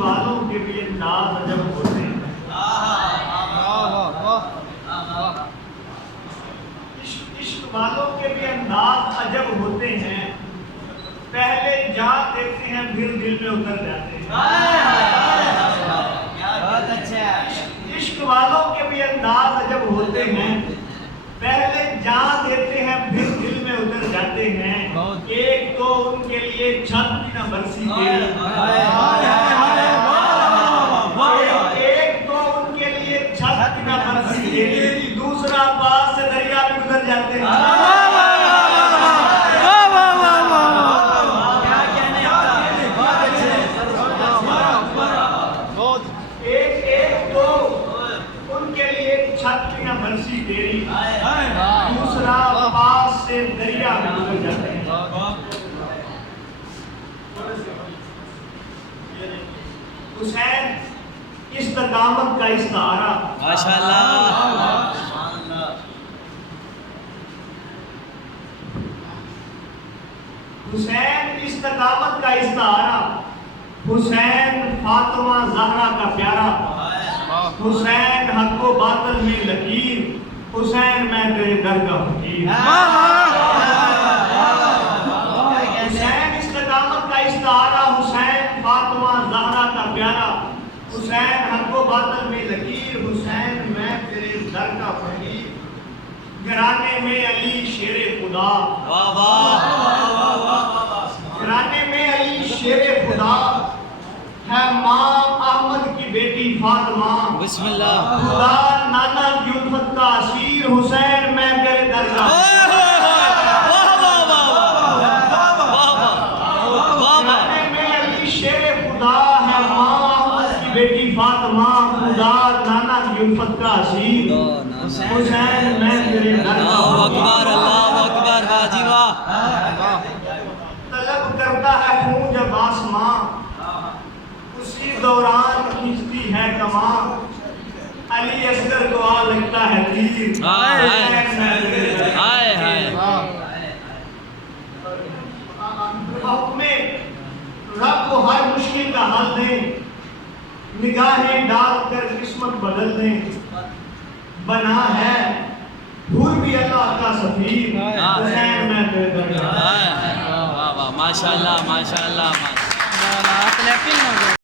والوں کے بھی انداز عجب ہوتے ہیں، عشق والوں کے بھی انداز عجب ہوتے ہیں، پہلے جان دیتے ہیں پھر دل میں اتر جاتے ہیں۔ بہت اچھا۔ عشق والوں کے بھی انداز عجب ہوتے ہیں، پہلے جان دیتے ہیں پھر دل میں اتر جاتے ہیں۔ ایک تو ان کے لیے چھت بھی نہ برسی تیری، ایک تو ان کے لیے چھت بھی نہ برسی تیری، دوسرا پاس سے دریا بھی گزر جاتے ہیں۔ چھت بھی نہ برسی تیری، دوسرا پاس سے دریا میں گزر جاتے ہیں۔ حسین استقامت کا استعارہ، ماشاءاللہ۔ حسین استقامت کا استعارہ، حسین فاطمہ زہرا کا پیارا، حسین حق و باطل میں لکیر، حسین میں تیرے در کا فقیر۔ حسین استقامت کا استعارہ، حسین فاطمہ زہرا کا پیارا، حسین حق و باطل میں لکیر، حسین میں تیرے در کا فقیر۔ گھرانے میں علی شیر خدا، گھرانے میں علی شیر خدا، ہے ماں احمد کی بیٹی فاطمہ، بسم اللہ۔ خدا نانا کی الفت کا اسیر، حسین میں تیرے در کا۔ گھرانے میں علی شیر خدا، ہے ماں احمد کی بیٹی فاطمہ، خدا نانا کی الفت کا اسیر، حسین میں تیرے در کا۔ اللہ اکبر، اللہ اکبر، واہ جی واہ۔ طلب کرتا ہے خون جب آسماں، اسی دوران کھینچتی ہے کمان، علی اصغر کو آ لگتا ہے تیر، ہائے ہائے۔ حکم رب کو ہر مشکل کا حل دیں، نگاہیں ڈال کر قسمت بدل دیں، بنا ہے حور بھی اللہ کا سفیر، حسین میں تیرے در کا۔ واہ واہ، ماشاءاللہ ماشاءاللہ۔